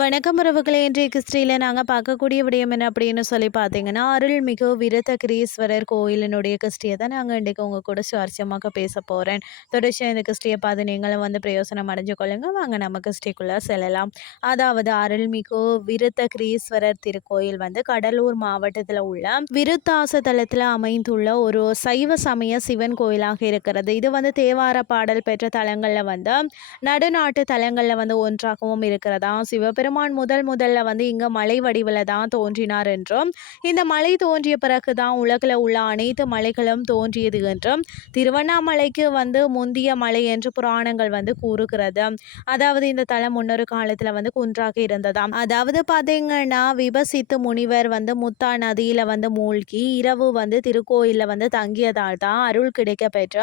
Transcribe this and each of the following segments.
இன்றைய கிறிஸ்டியில் நாங்கள் பார்க்கக்கூடிய விடயம் என்ன அப்படின்னு சொல்லி பார்த்தீங்கன்னா அருள்மிகு விருத்தகிரீஸ்வரர் கோயிலினுடைய கிறிஸ்டியை தான் நாங்கள் இன்றைக்கு உங்கள் கூட சுவாரஸ்யமாக பேச போகிறேன் தொடர்ச்சியாக இந்த கிறிஸ்டியை பார்த்து நீங்களும் வந்து பிரயோசனம் அடைஞ்சு கொள்ளுங்க. வாங்க நம்ம கிறிஸ்டிக்குள்ளே செல்லலாம். அதாவது அருள்மிகு விருத்தகிரீஸ்வரர் திருக்கோயில் வந்து கடலூர் மாவட்டத்தில் உள்ள விருத்தாச தலத்தில் அமைந்துள்ள ஒரு சைவ சமய சிவன் கோயிலாக இருக்கிறது. இது வந்து தேவார பாடல் பெற்ற தலங்களில் வந்து நடுநாட்டு தலங்களில் வந்து ஒன்றாகவும் இருக்கிறதா சிவபெருமான் முதல் முதல்ல வந்து இங்கே மலை வடிவில் தான் தோன்றினார் என்றும் இந்த மலை தோன்றிய பிறகு தான் உலகில் உள்ள அனைத்து மலைகளும் தோன்றியது என்றும் திருவண்ணாமலைக்கு வந்து முந்திய மலை என்று புராணங்கள் வந்து கூறுகிறது. அதாவது இந்த தலம் முன்னொரு காலத்தில் வந்து குன்றாக இருந்ததாம். அதாவது பார்த்தீங்கன்னா விபசித்து முனிவர் வந்து முத்தா நதியில் வந்து மூழ்கி இரவு வந்து திருக்கோயிலில் வந்து தங்கியதால் தான் அருள் கிடைக்க பெற்ற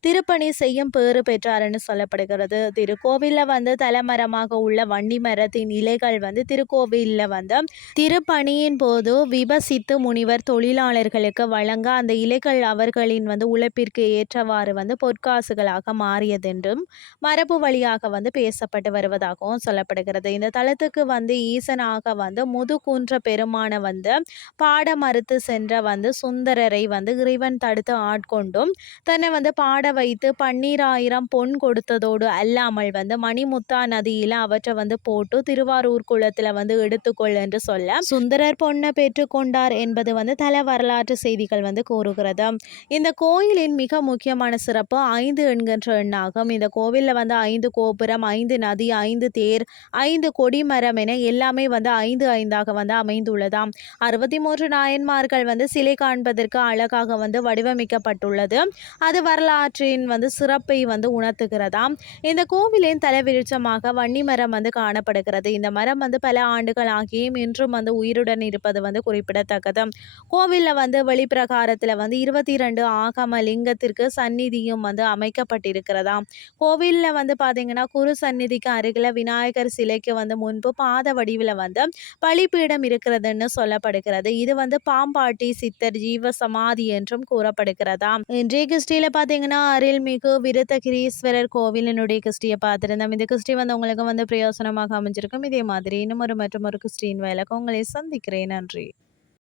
திருப்பணி செய்யும் பேறு பெற்றாருன்னு சொல்லப்படுகிறது. திருக்கோவிலில் வந்து தலைமரமாக உள்ள வன்னி மரத்தின் இலைகள் வந்து திருக்கோவிலில் வந்து திருப்பணியின் போது விபசித்து முனிவர் தொழிலாளர்களுக்கு வழங்க அந்த இலைகள் அவர்களின் வந்து உழைப்பிற்கு ஏற்றவாறு வந்து பொற்காசுகளாக மாறியதென்றும் மரபு வழியாக வந்து பேசப்பட்டு வருவதாகவும் சொல்லப்படுகிறது. இந்த தளத்துக்கு வந்து ஈசனாக வந்து முதுகுன்ற பெருமான வந்து பாட மறுத்து சென்ற வந்து சுந்தரரை வந்து இறைவன் தடுத்து ஆட்கொண்டும் தன்னை வந்து பாட வைத்து பன்னீராயிரம் பொன் கொடுத்ததோடு அல்லாமல் வந்து மணிமுத்தா நதியில் அவற்றை வந்து போட்டு திருவாரூர் குளத்தில் வந்து எடுத்துக்கொள் என்று சொல்ல சுந்தரர் பொண்ணை பெற்றுக்கொண்டார் என்பது வந்து தல வரலாற்று செய்திகள் வந்து கூறுகிறது. இந்த கோயிலின் மிக முக்கியமான சிறப்பு ஐந்து என்கின்ற எண்ணாகும். இந்த கோவிலில் வந்து ஐந்து கோபுரம் ஐந்து நதி ஐந்து தேர் ஐந்து கொடிமரம் என எல்லாமே வந்து ஐந்து ஐந்தாக வந்து அமைந்துள்ளதாம். அறுபத்தி மூன்று நாயன்மார்கள் வந்து சிலை காண்பதற்கு அழகாக வந்து வடிவமைக்கப்பட்டுள்ளது. அது வரலாற்றின் வந்து சிறப்பை வந்து உணர்த்துகிறதாம். இந்த கோவிலின் தலைவிருச்சமாக வன்னிமரம் வந்து காணப்படுகிறது. இந்த மரம் வந்து பல ஆண்டுகள் ஆகியும் இன்றும் வந்து உயிருடன் இருப்பது வந்து குறிப்பிடத்தக்கது. கோவிலில் வந்து வெளிப்பிரகாரத்தில் வந்து இருபத்தி ரெண்டு ஆகம லிங்கத்திற்கு சந்நிதியும் வந்து அமைக்கப்பட்டிருக்கிறதா? கோவிலில் வந்து பார்த்தீங்கன்னா குரு சந்நிதிக்கு அருகில் விநாயகர் சிலைக்கு வந்து முன்பு பாத வடிவில் வந்து பலிப்பீடம் இருக்கிறதுன்னு சொல்லப்படுகிறது. இது வந்து பாம்பாட்டி சித்தர் ஜீவ சமாதி என்றும் கூறப்படுகிறதா? இன்றைய கிறிஸ்டியில் பார்த்தீங்கன்னா அருள்மிகு விருத்தகிரீஸ்வரர் கோவிலினுடைய கிறிஸ்டியை பார்த்துருந்தோம். இந்த கிறிஸ்டி வந்து உங்களுக்கு வந்து பிரயோசனமாக அமைஞ்சிருக்கும். இதே மாதிரி. இன்னும் ஒரு மற்றும் ஒரு கிறிஸ்டின் வயலுக்கு உங்களை சந்திக்கிறேன். நன்றி.